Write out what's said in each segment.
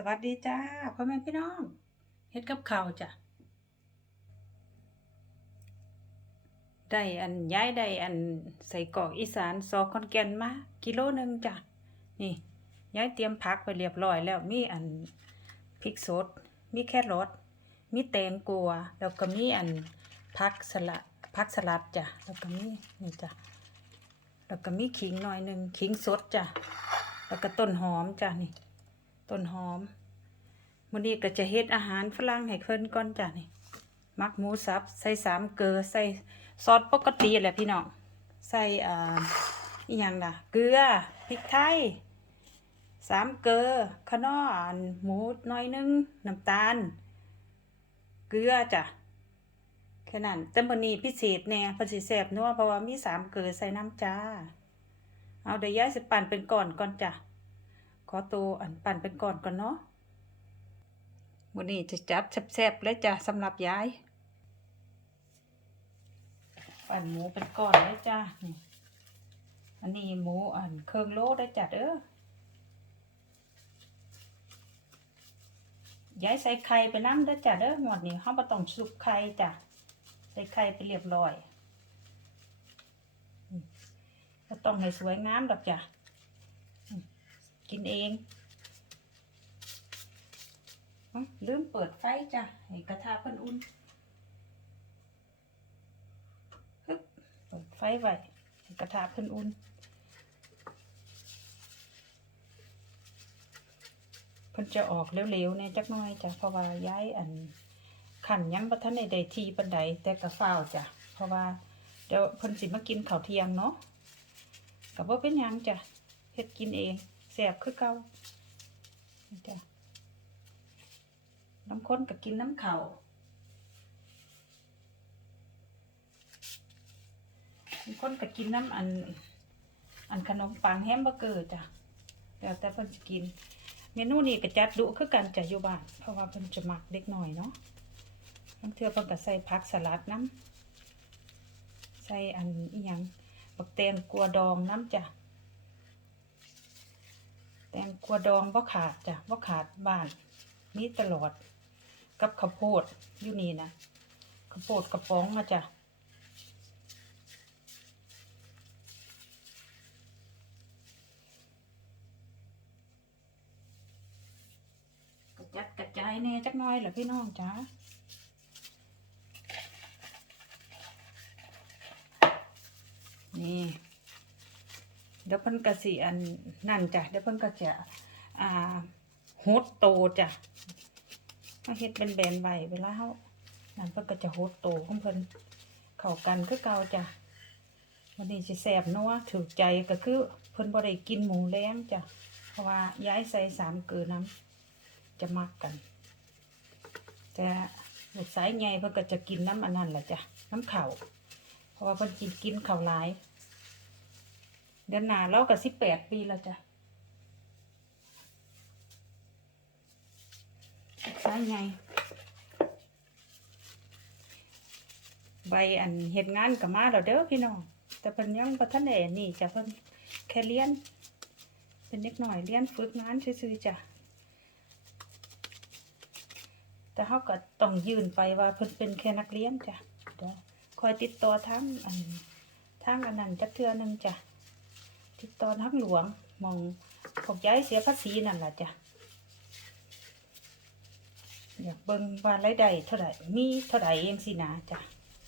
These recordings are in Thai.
สวัสดีจ้าพ่อแม่พี่น้องเฮ็ดกับข้าวจ้ะได้อันย้ายได้อันใส่กรอกอีสานซอคอนแกนมากิโลหนึ่งจ้ะนี่ย้ายเตรียมผักไปเรียบร้อยแล้วมีอันพริกสดมีแครอทมีแตงกวแล้วก็มีอันผักสลัดผักสลัดจ้ะแล้วก็มีนี่จ้ะแล้วก็มีขิงหน่อยหนึ่งขิงสดจ้ะแล้วก็ต้นหอมจ้ะนี่ ต้นหอมมื้อนี้ก็จะเฮ็ดอาหารฝรั่งให้เพิ่นก่อนจ้ะนี่มักหมูสับ ใส่สามเกลือใส่ซอสปกติแหละพี่น้องใส่อ่าอีหยังล่ะ เกลือพริกไทยสามเกลือขนอนหมูน่อยหนึงน้ำตาล เกลือจ้ะแค่นั้นแต่มื้อนี้พิเศษแน่พิ่นสิแซ่บนัวเพราะว่ามีสามเกลือใส่น้ำจ้า เอาเดี๋ยวยายสิปั่นเป็นก่อนก่อนจ้ะ ขอตัวอันปั่นเป็นก่อนก่อนเนาะวันนี้จะจัดแซ่บๆเลยจ้ะสำหรับยาย ปั่นหมูเป็นก้อนเลยจ้ะนี่อันนี้หมูอันเครื่องโลได้จัดเด้อยายใส่ไข่ไปน้ำได้จ้ะเด้อหมดนี้เขาบ่ต้องสุกไข่จ้ะใส่ไข่ไปเรียบร้อยก็ต้องให้สวยงามดอกจ้ะ กินเองอลืมเปิดไฟจ้ะให้กระทะเพิ่นอุ่นฮึบเปิดไฟไว้ให้กระทะเพิ่นอุ่น เพิ่นจะออกเร็วๆเนี่ยจักหน่อยจ้ะเพราะว่าย้ายอันขันยังบ่ทันได้ได้ทีปานใดแต่ก็ฟ้าจ้ะเพราะว่าเดี๋ยวเพิ่นสิมากินข้าวเที่ยงเนาะก็บ่เป็นยังจ้ะเฮ็ดกินเอง บคือเก่านี่จ้ะน้ำข้นก็กินน้ำเข่าน้ำข้นก็กินน้ำอัน อันขนมปังแฮมเบอร์เกอร์จ้ะแล้วแต่เพิ่นจะกิน เมนูนี้ก็จัดดุคือกันจ้ะอยู่บ้านเพราะว่าเพิ่นจะหมักเด็กหน่อยเนาะบางเทื่อเพิ่นก็ใส่ผักสลัดน้ำใส่อันอีหยังบักแตงกัวดองน้ำจ้ะ แตงกวาดองบ่ขาดจ้ะบ่ขาดบ้านมีตลอด กับข้าวโพดอยู่นี่นะข้าวโพดกระป๋องอะจ้ะกระจัดกระจายแน่จักน้อยเหรอพี่น้องจ้านี่ เดี๋ยวเพิ่นก็สิอันนั่นจ้ะเดี๋ยวเพิ่นก็จะอ่าฮดโตจ้ะเขาเฮ็ดเป็นแบนๆไว้เวลาเฮานั่นเพิ่นก็จะฮดโตของเพิ่นเข้ากันคือเก่าจ้ะวันนี้สิแซ่บนัวถูกใจก็คือเพิ่นบ่ได้กินหมูแล้งจ้ะเพราะว่าย้ายใส่สามเกลือน้ำจะมักกันแต่สายใหญ่เพิ่นก็จะกินน้ำอันนั้นแหละจ้ะน้ำข้าเพราะว่าเพิ่นกินกินข้าหลาย เดือนหน้าเราก็สิบแปดปีแล้วจ้ะใช่ไงใบอันเฮ็ดงานกับมาแล้วเด้อพี่น้อง แต่เพิ่นยังบ่ทันได้อันนี่จ้ะเพิ่นแค่เรียน เป็นเด็กหน่อยเรียนฝึกงานซื่อๆจ้ะแต่เขาก็ต้องยืนไปว่าเพิ่นเป็นแค่นักเรียนจ้ะเดี๋ยวคอยติดต่อทางอันทางอันนั้นจักเทื่อหนึงจ้ะ ติดต่อทักหลวงมองพวกย้ายเสียภาษีนั่นแหละจ้ะอยากเบิ่งว่ารายได้เท่าไหร่มีเท่าไหร่เองสินะจ้ะ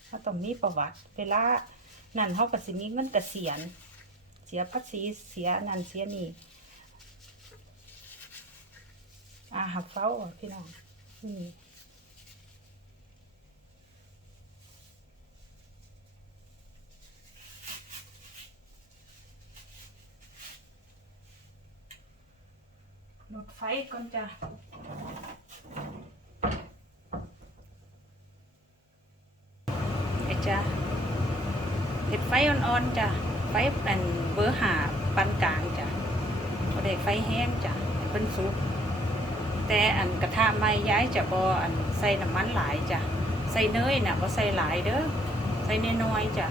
เขาต้องมีประวัติเวลานั่นเขาก็สิมีเงินเกษียณเสียภาษีเสียนั่นเสียนี่อาหับเฝ้าพี่น้องนี่ ไฟก่อนจ้ะไอ้จ้ะเห็ดไฟอ่อนๆจ้ะไฟเป็นเบอร์หาปานกลางจ้ะบ่ได้ไฟแห้งจ้ะให้เป็นสุกแต่อันกระทะไม้ย้ายจะบ่อันใส่น้ำมันหลายจ้ะใส่เนยน่ะบ่ใส่หลายเด้อใส่น้อยๆจ้ะ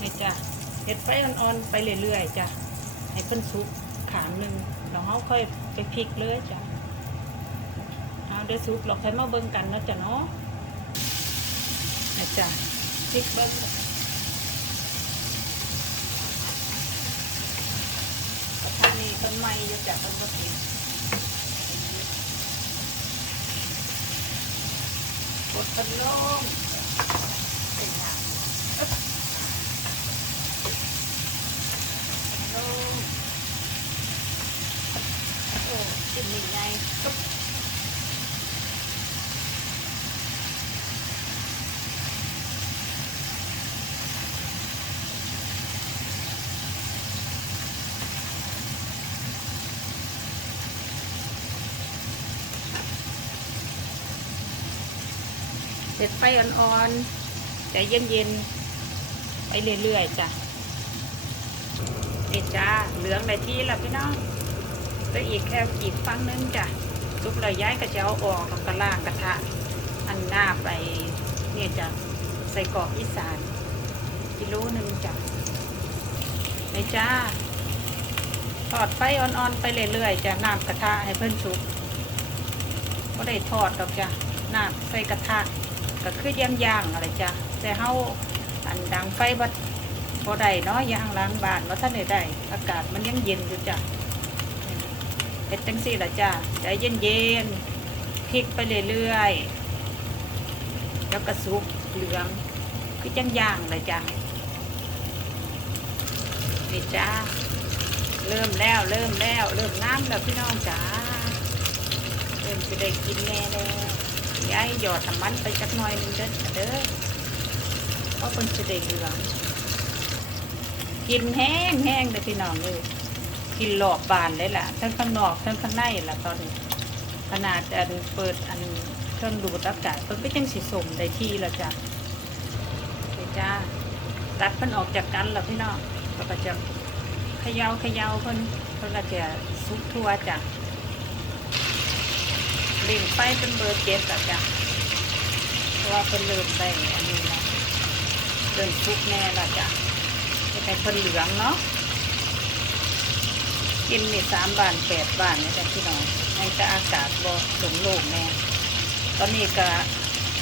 นี่จ้ะเห็ดไฟอ่อนๆไปเรื่อยๆจ้ะให้เพิ่นสุกขางหนึ่งแล้วเราค่อย ไปพลิกเลยจ้ะเอาเดี๋ยวซุปเราค่อยมาเบิ่งกันนะจ้ะเนาะนะจ้ะพริกเบิ่งกระทะนี่ต้นไม้อยู่จ้ะต้นบ่ติดกดพัดลมเป็นหยังอึ๊บพัดลมโอ้กินนี่ไงเสร็จไฟอ่อนๆใจเย็นๆ ไปเรื่อยๆจ้ะนี่จ้า เหลืองในที่แล้วพี่น้อง แล้วอีกแค่อีกฟังนึงจ้ะซุปเราย้ายกระเจ้าออกแล้วก็ล่างกระทะ อันหน้าไปเนี่ยจ้ะใส่กรอกอีสานกิโลหนึ่งจ้ะนี่จ้าทอดไฟอ่อนๆไปเรื่อยๆจ้ะน้ำกระทะให้เพิ่นสุกก็ได้ทอดดอกจ้ะน้ำใส่กระทะก็คือย่างย่างๆอะไรจ้ะแต่เฮาอันดังไฟบัดบ่ได้เนาะย่างล้างบ้านว่าท่านได้ได้อากาศมันยังเย็นอยู่จ้ะ เฮ็ดจังซี่ละจ้ะใจเย็นๆพลิกไปเรื่อยๆแล้วก็สุกเหลืองคือจังย่างเลยจ้ะนี่จ้าเริ่มแล้วเริ่มแล้ว เริ่มน้ำแล้วพี่น้องจ้าเริ่มจะได้กินแน่แล้วยายหยอดน้ำมันไปจักหน่อยหนึงเด้อเด้อเพราะคนจะได้เหลืองกินแห้งแห้งเลยพี่น้องเลย กินหลอบบานเลยล่ะ ทั้งข้างนอกทั้งข้างในล่ะตอนนี้ขนาดอันเปิดอันเครื่องดูดอากาศเพิ่นก็ยังสิสมได้ที่ละจ้ะเดี๋ยวจ้าตัดเพิ่นออกจากกันแล้วพี่น้องแล้วก็จะเขยาเขยาเพิ่นเพิ่นก็จะซุกทั่วจ้ะเล่งไฟเป็นเบอร์เจ็ดอะจ้ะเพราะว่าเป็นเริ่มได้อันนี้แล้วเริ่มซุกแน่ละจ้ะจะให้เป็นเหลืองเนาะ กินนี่สามบานแปดบานเนี่ยจ้ะพี่น้องให้แต่อากาศบ่สมโลกแน่ตอนนี้ก็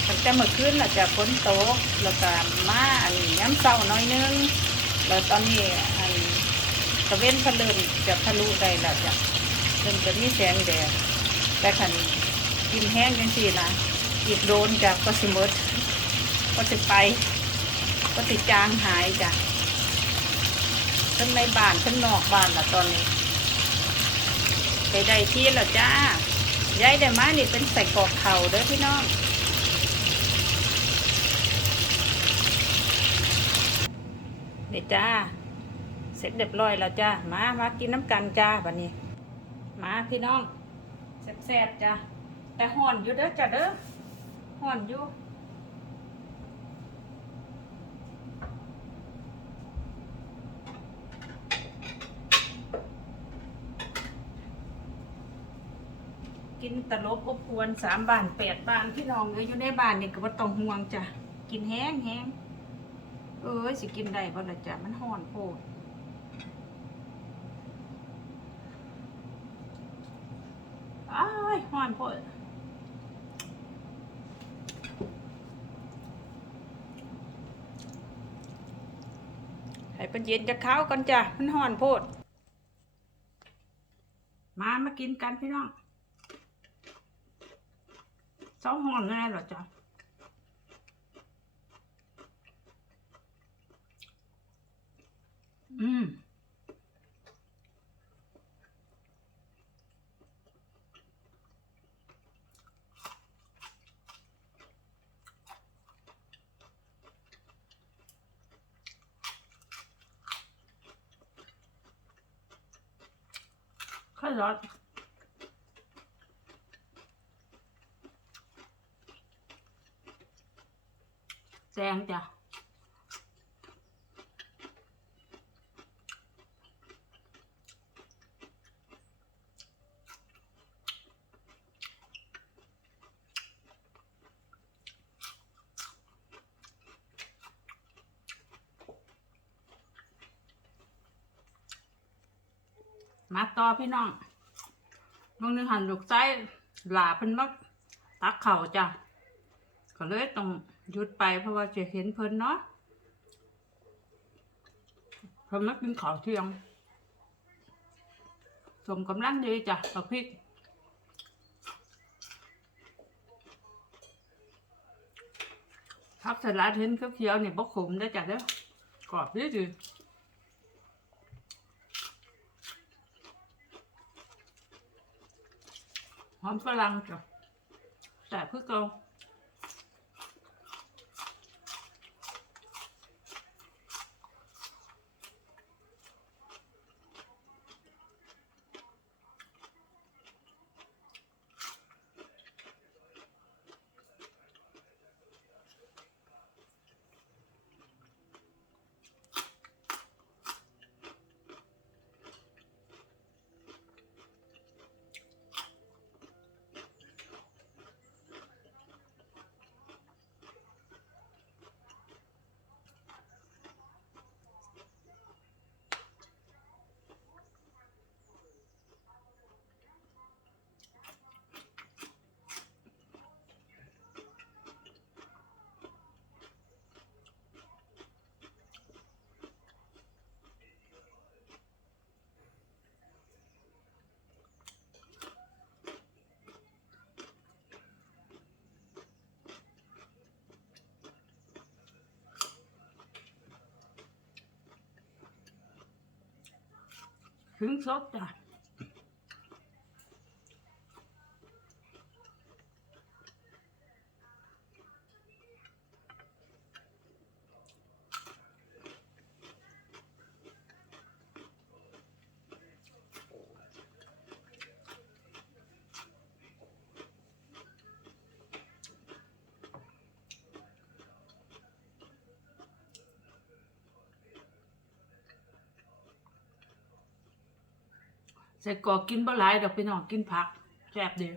ตั้งแต่เมื่อคืนน่ะจะฝนตกแล้วก็มาอันย้ำเศร้าน้อยนึงแล้วตอนนี้อันตะเว้นพนเริ่มจะทะลุได้แล้วจ้ะเริ่มจะมีแสงแดดแต่ขันกินแห้งยังสีนะอีกโดนจากก็สิมดก็สิไป ก็สิจางหายจ้ะทั้งในบ้านทั้งนอกบ้านละตอนนี้ ไปได้ที่แล้วจ้าย้ายได้มานี่เป็นใส่กรอกเข่าเด้อพี่น้องเดี๋ยวจ้า เสร็จเรียบร้อยแล้วจ้า มา มากินน้ำกันจ้าวันนี้ มาพี่น้องแซ่บๆจ้ะแต่ห่อนอยู่เด้อจ้ะเด้อห่อนอยู่ กินตลบอบอวนสามบานแปดบานพี่น้องเอ้ยอยู่ในบ้านนี่ก็บ่ต้องห่วงจ้ะกินแห้งแห้งเอ้ยสิกินได้บ่ล่ะจ้ะมันห่อนโพดอ้ายหอนโพดให้เป็นเย็นจะเข้ากันจ้ะมันห่อนโพด มามากินกันพี่น้อง เจ้าหอนแน่เหรอจ้ะอืมข้าวรอด แซงจ้ะมาต่อพี่น้องบางนึงหันลูกไส้หลาเพิ่นมักตักเข่าจ้ะก็เลยต้อง หยุดไปเพราะว่าจะเห็นเพลินเนาะเพิ่นมากินข้าวเที่ยงสมกำลังดีจ้ะกับพริกผักสลัดเห็นเขียวๆนี่ยบ่ขมได้จ้ะเด้อกรอบดีดีหอมฝรั่งจ้ะแต่เพื่อเกา ถึงสดจ้ะ ใส่กรอกกินบ่หลายดอกพี่น้องกินผักแซ่บเดียว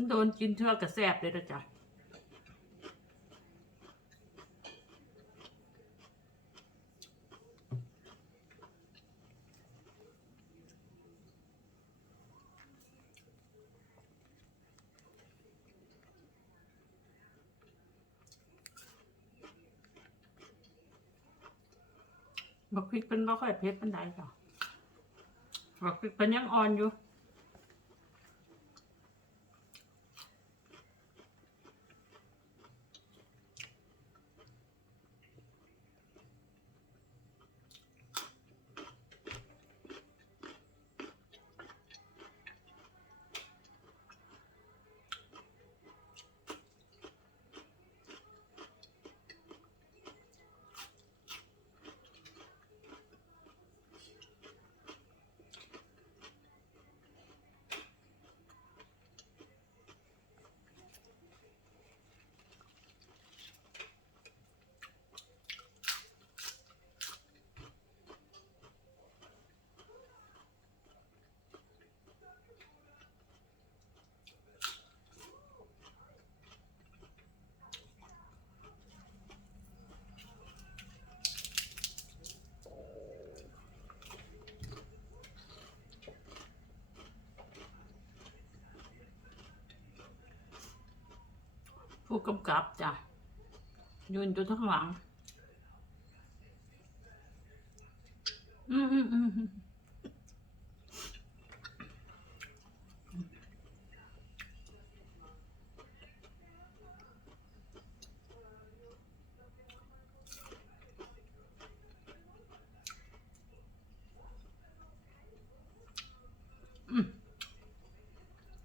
มันโดนกินเทื่อกระแซบเลยนะจ๊ะบักพริกเป็นบ่ค่อยเผ็ดปานใดจ้ะบักพริกเป็นยังอ่อนอยู่ ผู้กำกับจ้ะยืนอยู่ทั้งหลัง อืมอืมอืม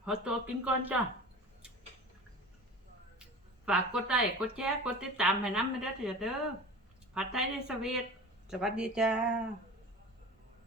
ขอตัวกินก่อนจ้ะ ลค์กดแชร์กดติดตามให้น้ำไม่ได้อเถิดเด้อผัดไทยในสวีทสวัสดีจ้า